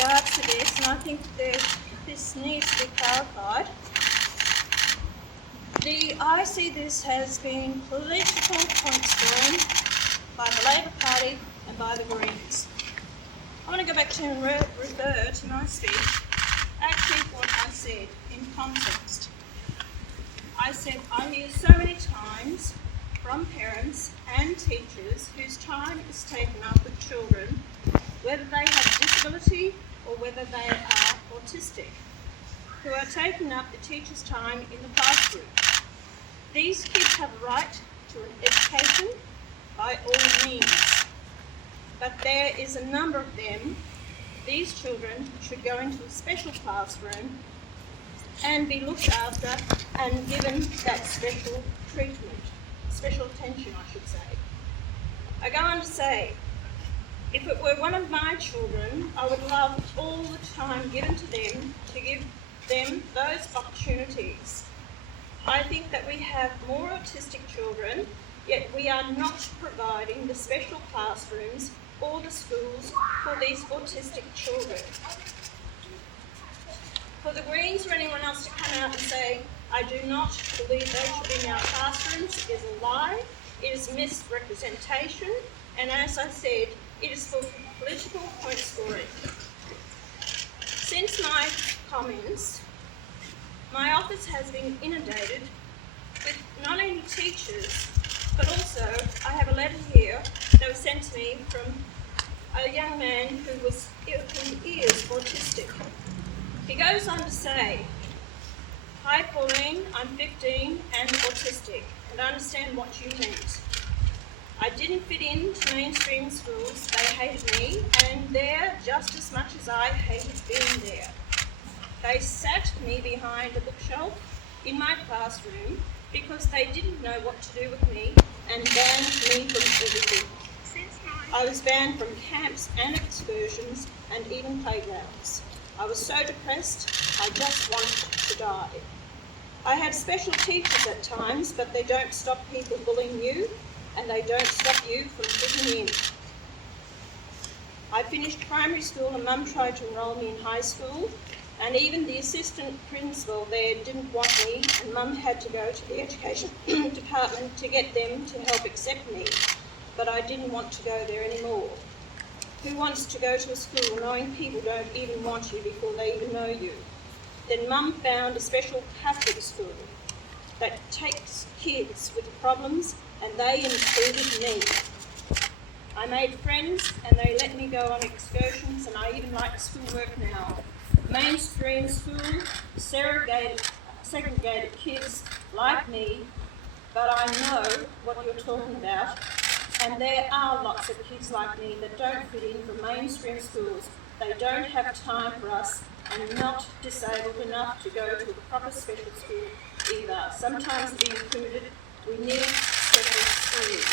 regards to this, and I think that this needs to be clarified. I see this has been political point scoring by the Labor Party and by the Greens. I want to go back to and refer to my speech, actually what I said in context. I said I hear so many times from parents and teachers whose time is taken up with children, whether they have disability or whether they are autistic, who are taking up the teacher's time in the classroom. These kids have a right to an education by all means, but there is a number of them. These children should go into a special classroom and be looked after and given that special treatment, special attention, I should say. I go on to say, if it were one of my children, I would love all the time given to them to give them those opportunities. I think that we have more autistic children, yet we are not providing the special classrooms or the schools for these autistic children. For the Greens or anyone else to come out and say, I do not believe they should be in our classrooms, is a lie, it is misrepresentation, and as I said, it is for political point scoring. Since my comments, my office has been inundated with not only teachers, but also I have a letter here that was sent to me from a young man who is autistic. He goes on to say, "Hi Pauline, I'm 15 and autistic, and I understand what you meant. I didn't fit into mainstream schools, they hated me, and there just as much as I hated being there. They sat me behind a bookshelf in my classroom because they didn't know what to do with me and banned me from everything. I was banned from camps and excursions and even playgrounds. I was so depressed, I just wanted to die. I had special teachers at times, but they don't stop people bullying you, and they don't stop you from fitting in. I finished primary school and Mum tried to enrol me in high school, and even the assistant principal there didn't want me, and Mum had to go to the education department to get them to help accept me, but I didn't want to go there anymore. Who wants to go to a school knowing people don't even want you before they even know you? Then Mum found a special Catholic school that takes kids with problems, and they included me. I made friends and they let me go on excursions, and I even like schoolwork now. Mainstream school, segregated kids like me, but I know what you're talking about, and there are lots of kids like me that don't fit in from mainstream schools. They don't have time for us and not disabled enough to go to a proper special school either. Sometimes to be included, we need special schools.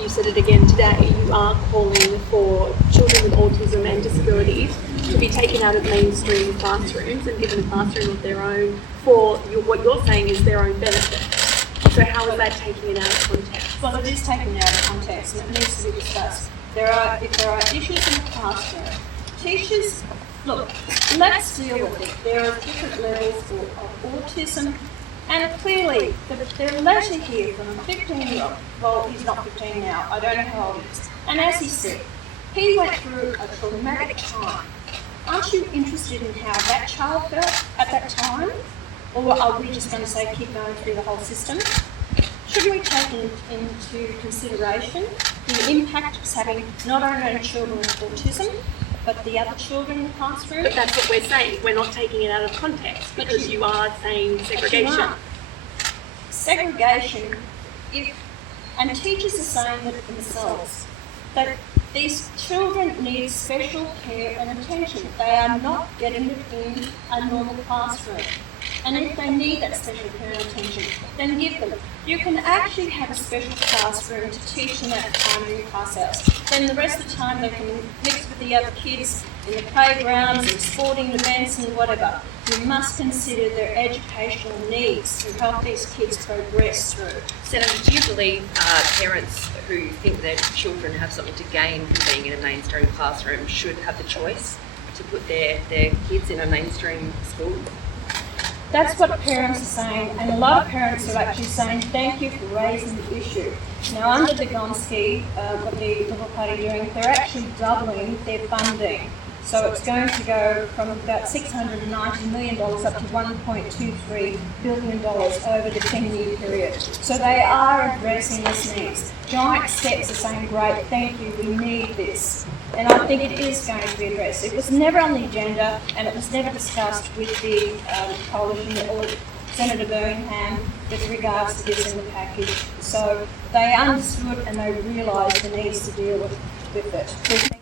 You said it again today, you are calling for children with autism and disabilities to be taken out of mainstream classrooms and given a classroom of their own for what you're saying is their own benefit. So how is that taking it out of context? Well, it is taken out of context and it needs to be discussed. If there are issues in the classroom, teachers, look, let's deal with it. There are different levels of autism, and clearly the letter here from a 15-year-old, well, he's not 15 now, I don't know how old he is, and as he said, he went through a traumatic time. Aren't you interested in how that child felt at that time? Or are we just going to say keep going through the whole system? Shouldn't we take into consideration the impact it's having not only on children with autism, but the other children in the classroom? But that's what we're saying. We're not taking it out of context because you are saying segregation. Segregation, and teachers are saying it themselves, that these children need special care and attention. They are not getting it in a normal classroom. And if they need that special care and attention, then give them. You can actually have a special classroom to teach them at the primary class hours. Then the rest of the time they can mix with the other kids in the playgrounds and sporting events and whatever. You must consider their educational needs to help these kids progress through. Senator, do you believe parents who think their children have something to gain from being in a mainstream classroom should have the choice to put their kids in a mainstream school? That's what parents are saying, and a lot of parents are actually saying thank you for raising the issue. Now, under the Gonski, what the Liberal Party are doing, they're actually doubling their funding. So it's going to go from about $690 million up to $1.23 billion over the 10-year period. So they are addressing this needs. Giant steps are saying, great, thank you, we need this. And I think it is going to be addressed. It was never on the agenda, and it was never discussed with the coalition or Senator Birmingham with regards to this in the package. So they understood and they realised the needs to deal with it.